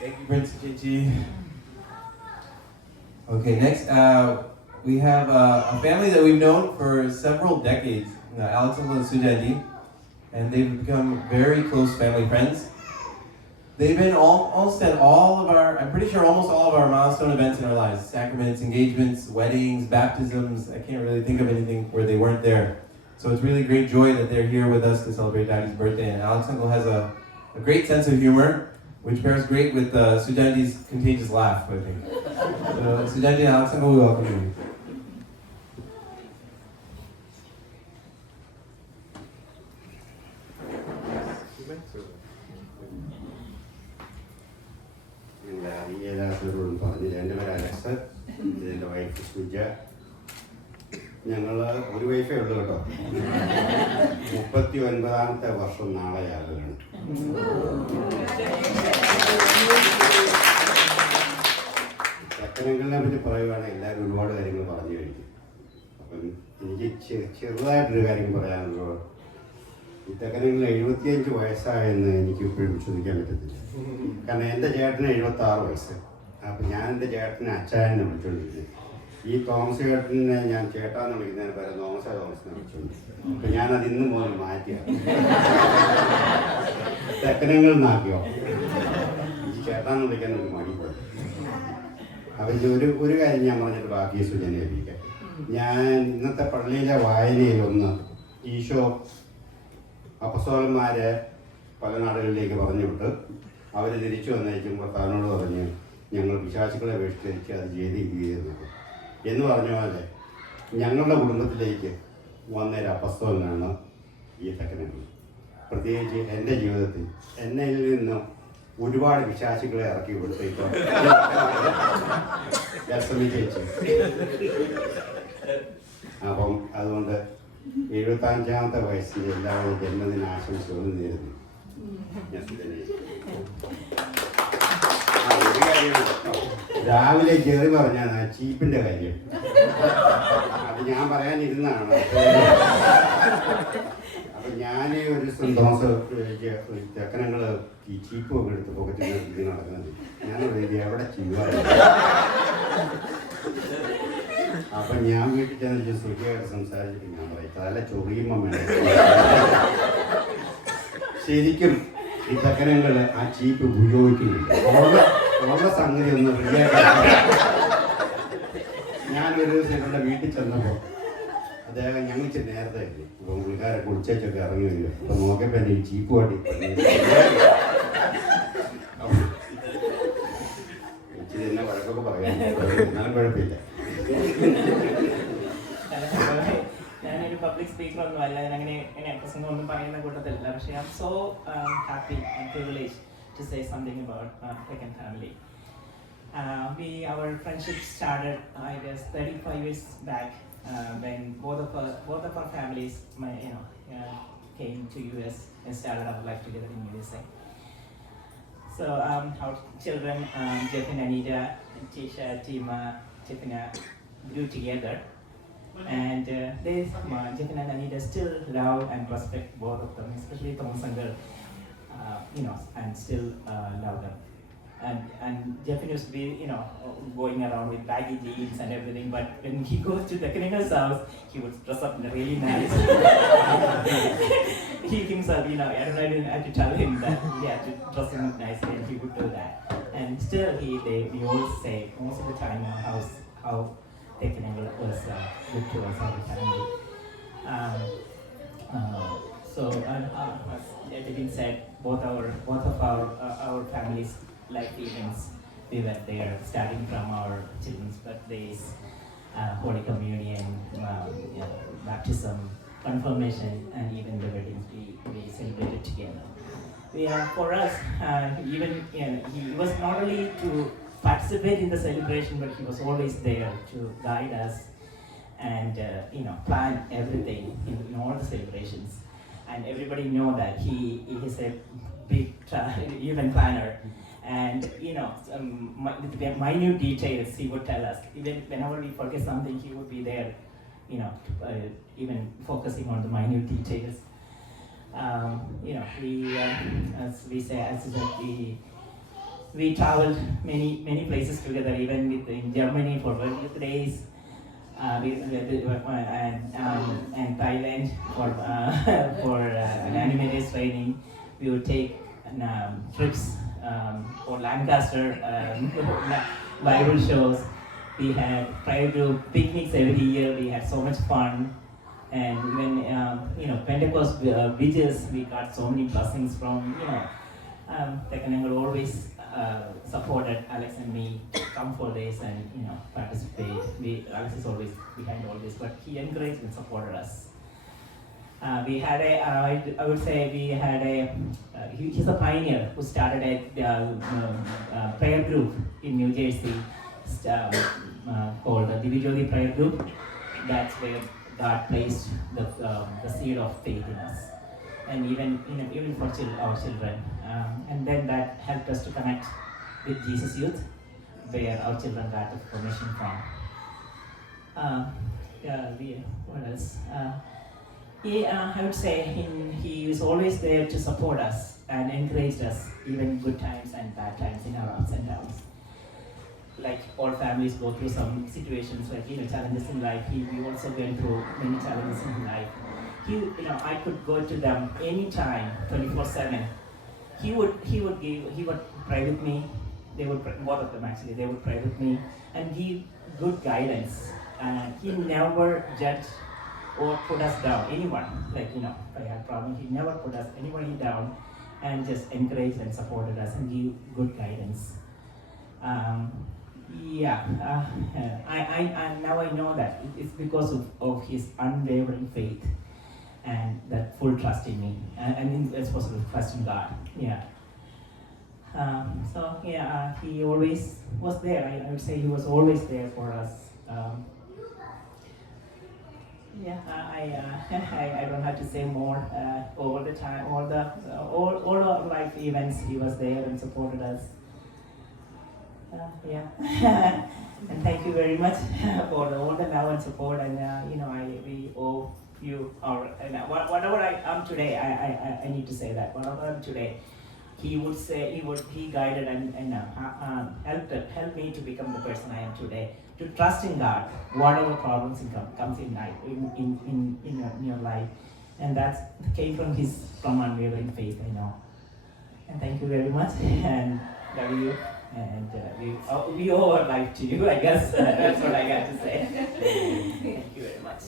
Thank you, Prince Chichi. Okay, next, we have a family that we've known for several decades, Alex Uncle and Sujati, and they've become very close family friends. They've been almost at all of our, I'm pretty sure almost all of our milestone events in our lives, sacraments, engagements, weddings, baptisms. I can't really think of anything where they weren't there. So it's really great joy that they're here with us to celebrate Daddy's birthday. And Alex Uncle has a great sense of humor, which pairs great with Sujanti's contagious laugh, I think. So Sujanti and Alex Uncle, we welcome you. എല്ലാവരോടും പറഞ്ഞില്ല. എൻ്റെ പേര് അലക്സ്, ഇതെൻ്റെ വൈഫ് സുജ. ഞങ്ങൾ ഒരു വൈഫേ ഉള്ളൂ കേട്ടോ. 39ാമത്തെ വർഷം നാളെ ആകുകയാണ്. ചക്കനങ്ങളിനെ പറ്റി പറയുകയാണെങ്കിൽ എല്ലാവരും ഒരുപാട് കാര്യങ്ങൾ പറഞ്ഞു കഴിഞ്ഞു. അപ്പം എനിക്ക് ചെറുതായിട്ടൊരു കാര്യം പറയാനുള്ളത്, ഈ തെക്കനങ്ങളിൽ 75 വയസ്സായെന്ന് എനിക്ക് ഇപ്പോഴും വിശ്വസിക്കാൻ പറ്റത്തില്ല. കാരണം എൻ്റെ ചേട്ടന് 76 വയസ്സ്. അപ്പം ഞാൻ എൻ്റെ ചേട്ടനെ അച്ചായനെ വിളിച്ചുകൊണ്ടിരിക്കുന്നത്. ഈ തോമസ് ചേട്ടനെ ഞാൻ ചേട്ടാന്ന് വിളിക്കുന്നതിന് പകരം തോമസിനെ വിളിച്ചുകൊണ്ടിരിക്കുന്നത്. അപ്പം ഞാനത് ഇന്നും മുതൽ മാറ്റിയാണ്. തെക്കനങ്ങളിൽ നിന്നാക്കിയോ ഈ ചേട്ടാന്ന് വിളിക്കാൻ ഒരു മടി പോയി. അപ്പം ഒരു കാര്യം ഞാൻ പറഞ്ഞിട്ട് ബാക്കി സുജനെ ഏൽപ്പിക്കാം. ഞാൻ ഇന്നത്തെ പള്ളിയിലെ വായനയിലൊന്ന് ഈശോ അപ്പസ്തോലന്മാരെ പല നാടുകളിലേക്ക് പറഞ്ഞു വിട്ട് അവർ തിരിച്ചു വന്നേക്കും കർത്താവിനോട് പറഞ്ഞ് ഞങ്ങൾ പിശാചുക്കളെ ബഹിഷ്കരിച്ച് അത് ചെയ്തിരിക്കുകയെന്ന് എന്ന് പറഞ്ഞ പോലെ ഞങ്ങളുടെ കുടുംബത്തിലേക്ക് വന്നൊരു അപ്പസ്തോലനാണ് ഈ തെക്കനങ്ങൾ. പ്രത്യേകിച്ച് എൻ്റെ ജീവിതത്തിൽ എന്നിൽ നിന്നും ഒരുപാട് പിശാചുക്കളെ ഇറക്കി കൊടുത്തേക്കും ചേച്ചി. അപ്പം അതുകൊണ്ട് 75ാമത്തെ വയസ്സിൽ എല്ലാവരും ജന്മദിന ആശംസകളും നേരുന്നു. രാവിലെ കയറി പറഞ്ഞാണ് ചീപ്പിന്റെ കാര്യം. അത് ഞാൻ പറയാനിരുന്നാണ്. അപ്പൊ ഞാൻ ഒരു സന്തോഷം ചെക്കനങ്ങള് ഈ ചീപ്പൊക്കെ എടുത്ത് പോക്കറ്റിൽ ഇത് നടക്കുന്നത് ഞാൻ എവിടെ ചെയ്യുക. അപ്പൊ ഞാൻ വീട്ടിൽ ചെന്നിട്ട് സുഖമായിട്ട് സംസാരിച്ചിട്ട് ഞാൻ പറയും തല ചൊറിയുമ്പം വേണം. ശരിക്കും ഈ തെക്കനങ്ങൾ ആ ചീപ്പ് ഉപയോഗിക്കുന്നില്ല. ഉള്ള സംഗതി ഒന്ന് റെഡിയാക്കി. ഞാനൊരു ദിവസം ഇവരുടെ വീട്ടിൽ ചെന്നപ്പോൾ അദ്ദേഹം ഞങ്ങൾ നേരത്തെ ആയിരുന്നു. അപ്പം പുള്ളിക്കാരെ കുളിച്ചൊക്കെ ഇറങ്ങി വരിക. അപ്പൊ നോക്കിയപ്പോ എൻ്റെ ഈ ചീപ്പ് പാട്ടി ഇച്ചിരി എന്നെ വഴക്കൊക്കെ പറയാൻ എന്നാലും കുഴപ്പമില്ല. ഞാനൊരു പബ്ലിക് സ്പീക്കർ ഒന്നും അല്ല, ഞാൻ അങ്ങനെ പ്രസംഗം ഒന്നും പറയുന്ന കൂട്ടത്തില്ല. പക്ഷേ I am so happy and privilege to say something about Tekken family. Our friendship started, I guess, 35 years back when both of our families, came to US and started our life together in USA. So our children, Jeff and Anita, Tisha, Tima, Tiffany, grew together. And Jeff and Anita still love and respect both of them, especially Thomas Uncle, and still love them. And Jeff used to be, going around with baggy jeans and everything, but when he goes to the Kenning's house, he would dress up really nice. He himself, I didn't have to tell him that he had to dress him up nicely, and he would do that. And still, we always say most of the time in our house how Tekken was good to us as a family. As Edwin said, both of our families life events, we were there, starting from our children's birthdays, Holy Communion, baptism, confirmation, and even the weddings we celebrated together. For us, he was not only to participate in the celebration, but he was always there to guide us and plan everything in all the celebrations. And everybody know that he is a big event planner. And minute details he would tell us. Even whenever we forget something, he would be there, even focusing on the minute details. As we say, we traveled many places together, even in Germany for work days, and Thailand for an animators training. We would take trips for Lancaster Bible shows. We had prayer group picnics every year. We had so much fun. And when Pentecost vigils, we got so many blessings from Tekanangal always supported Alex and me to come for this and participate. Alex is always behind all this, but he encouraged and supported us. We had I would say we had he's a pioneer who started a prayer group in New Jersey called the Divijodi Prayer Group. That's where God placed the seed of faith in us, and even for our children. And then that helped us to connect with Jesus Youth, where our children got the formation from. What else? I would say he was always there to support us and encouraged us, even good times and bad times in our ups and downs. Like all families go through some situations, like challenges in life. We also went through many challenges in life. I could go to them anytime, 24/7. He would pray with me. They would both of them actually. They would pray with me and give good guidance. He never judged or put us down. Anyone, if I had problems, he never put anybody down, and just encouraged and supported us and give good guidance. I now I know that it's because of his unwavering faith and that full trust in me. It's possible to trust in God. Yeah. He always was there. I would say he was always there for us. I don't have to say more. All the time, all our life events, he was there and supported us. And thank you very much for all the love and support. And we owe you our whatever I am today. I need to say that whatever I am today, he guided and helped me to become the person I am today. To trust in God, whatever problems comes in life, in your life, and that came from unwavering faith. I know. And thank you very much, and love you. And we owe our life to you, I guess. That's what I got to say. Thank you very much.